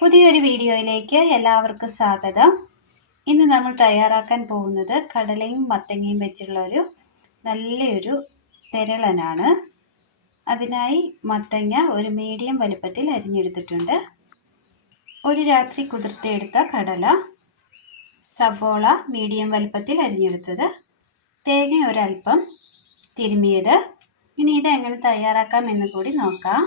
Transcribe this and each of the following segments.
പുതിയൊരു വീഡിയോയിലേക്ക് എല്ലാവർക്കും സ്വാഗതം. ഇന്ന് നമ്മൾ തയ്യാറാക്കാൻ പോകുന്നത് കടലയും മത്തങ്ങയും വെച്ചുള്ള ഒരു നല്ലൊരു പെരളനാണ് അതിനായി മത്തങ്ങ ഒരു മീഡിയം വലുപ്പത്തിൽ അരിഞ്ഞെടുത്തിട്ടുണ്ട്. ഒരു രാത്രി കുതിർത്തെടുത്ത കടല സവോള മീഡിയം വലുപ്പത്തിൽ അരിഞ്ഞെടുത്തത് തേങ്ങ ഒരൽപ്പം തിരുമിയത്. ഇനി ഇത് എങ്ങനെ തയ്യാറാക്കാം എന്ന് കൂടി നോക്കാം.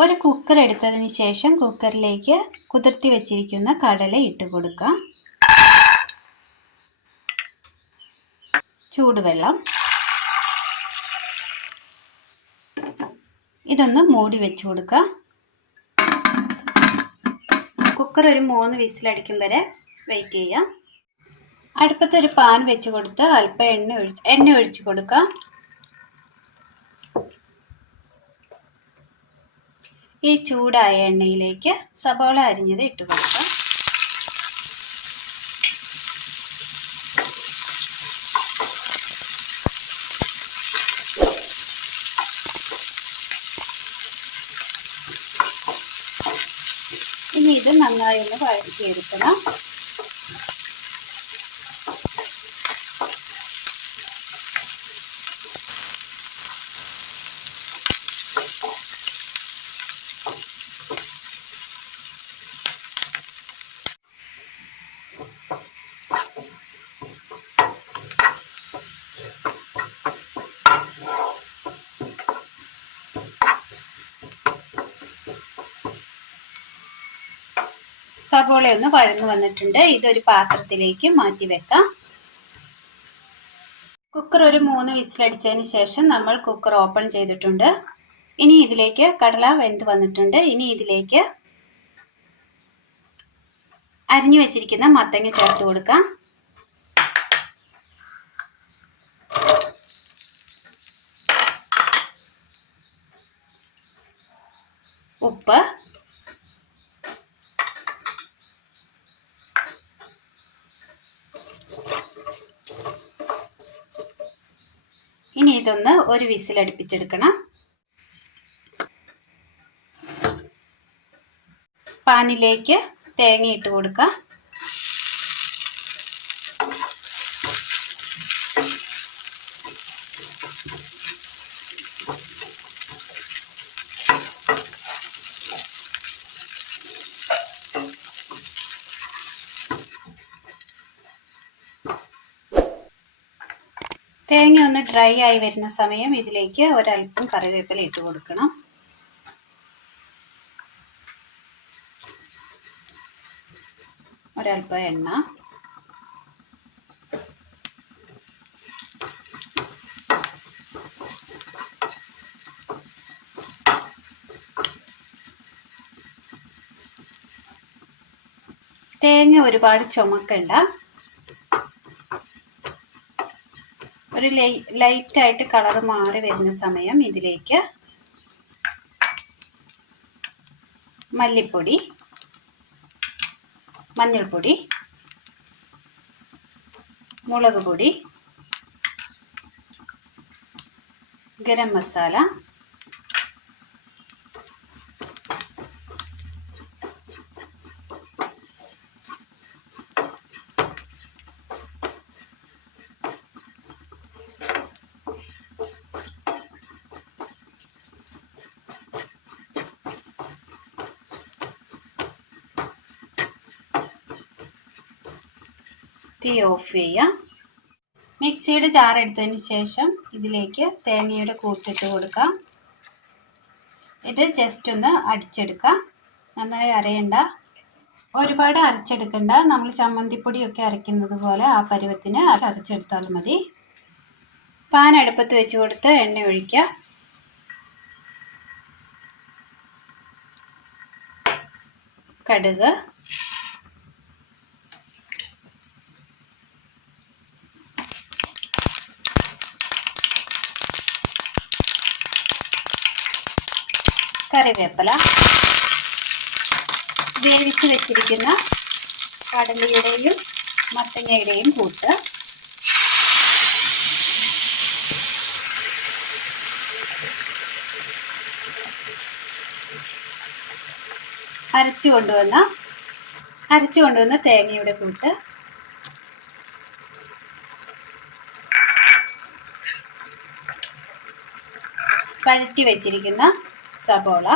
ഒരു കുക്കർ എടുത്തതിന് ശേഷം കുക്കറിലേക്ക് കുതിർത്തി വെച്ചിരിക്കുന്ന കടല ഇട്ട് കൊടുക്കാം. ചൂടുവെള്ളം. ഇതൊന്ന് മൂടി വെച്ച് കൊടുക്കാം. കുക്കർ ഒരു മൂന്ന് വിസിലടിക്കും വരെ വെയിറ്റ് ചെയ്യാം. അടുപ്പത്തൊരു പാൻ വെച്ച് കൊടുത്ത് അല്പം എണ്ണ ഒഴിച്ച് എണ്ണ ഒഴിച്ച് കൊടുക്കാം. ഈ ചൂടായ എണ്ണയിലേക്ക് സബോള അരിഞ്ഞത് ഇട്ട് കൊടുക്കാം. ഇനി ഇത് നന്നായി ഒന്ന് വഴറ്റിയെടുക്കണം. സവോള ഒന്ന് വഴന്നു വന്നിട്ടുണ്ട്. ഇതൊരു പാത്രത്തിലേക്ക് മാറ്റി വെക്കാം. കുക്കർ ഒരു മൂന്ന് വിസിലടിച്ചതിന് ശേഷം നമ്മൾ കുക്കർ ഓപ്പൺ ചെയ്തിട്ടുണ്ട്. ഇനി ഇതിലേക്ക് കടല വെന്ത് വന്നിട്ടുണ്ട്. ഇനി ഇതിലേക്ക് അരിഞ്ഞു വെച്ചിരിക്കുന്ന മത്തങ്ങ ചേർത്ത് കൊടുക്കാം ഉപ്പ് ഇനി ഇതൊന്ന് ഒരു വിസിൽ അടുപ്പിച്ചെടുക്കണം. പാനിലേക്ക് തേങ്ങ ഇട്ട് കൊടുക്കാം തേങ്ങ ഒന്ന് ഡ്രൈ ആയി വരുന്ന സമയം ഇതിലേക്ക് ഒരല്പം കറിവേപ്പില ഇട്ട് കൊടുക്കണം. ഒരല്പം എണ്ണ. തേങ്ങ ഒരുപാട് ചുമക്കണ്ട. ഒരു ലൈ ലൈറ്റായിട്ട് കളർ മാറി വരുന്ന സമയം ഇതിലേക്ക് മല്ലിപ്പൊടി മഞ്ഞൾപ്പൊടി മുളക് പൊടി ഗരം മസാല തീ ഓഫ് ചെയ്യാം. മിക്സിയുടെ ജാർ ശേഷം ഇതിലേക്ക് തേങ്ങയുടെ കൂട്ടിട്ട് കൊടുക്കാം. ഇത് ജസ്റ്റ് ഒന്ന് അടിച്ചെടുക്കാം നന്നായി അരയണ്ട. ഒരുപാട് അരച്ചെടുക്കണ്ട. നമ്മൾ ചമ്മന്തിപ്പൊടിയൊക്കെ അരയ്ക്കുന്നത് പോലെ ആ പരുവത്തിന് അരച്ചെടുത്താൽ മതി. പാൻ അടുപ്പത്ത് വെച്ച് കൊടുത്ത് എണ്ണ ഒഴിക്കുക. കടുക്. കറിവേപ്പില വേവിച്ച് വെച്ചിരിക്കുന്ന കടലയുടെയും മത്തങ്ങയുടെയും കൂട്ട് അരച്ചു കൊണ്ടുവന്ന അരച്ചു കൊണ്ടുവന്ന തേങ്ങയുടെ കൂട്ട് പഴറ്റി വെച്ചിരിക്കുന്ന സബോള.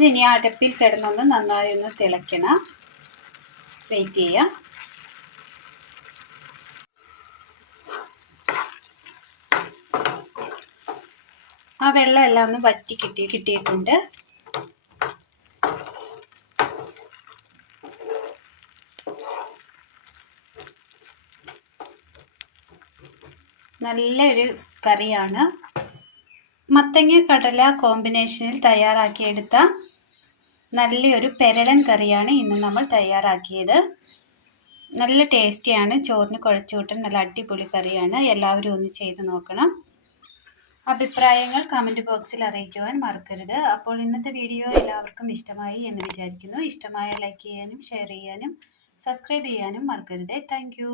ഇതിനി അടപ്പിൽ കിടന്നൊന്ന് നന്നായി ഒന്ന് തിളയ്ക്കണം. വെയിറ്റ് ചെയ്യാം. ആ വെള്ളം എല്ലാം ഒന്ന് വറ്റി കിട്ടി കിട്ടിയിട്ടുണ്ട്. നല്ലൊരു കറിയാണ്. മത്തങ്ങ കടല കോമ്പിനേഷനിൽ തയ്യാറാക്കിയെടുത്ത നല്ലൊരു പെരളൻ കറിയാണ് ഇന്ന് നമ്മൾ തയ്യാറാക്കിയത്. നല്ല ടേസ്റ്റിയാണ്. ചോറിന് കുഴച്ചു നല്ല അടിപൊളി കറിയാണ്. എല്ലാവരും ഒന്ന് ചെയ്ത് നോക്കണം. അഭിപ്രായങ്ങൾ കമന്റ് ബോക്സിൽ അറിയിക്കുവാൻ മറക്കരുത്. അപ്പോൾ ഇന്നത്തെ വീഡിയോ എല്ലാവർക്കും ഇഷ്ടമായി എന്ന് വിചാരിക്കുന്നു. ഇഷ്ടമായ ലൈക്ക് ചെയ്യാനും ഷെയർ ചെയ്യാനും സബ്സ്ക്രൈബ് ചെയ്യാനും മറക്കരുത്. താങ്ക്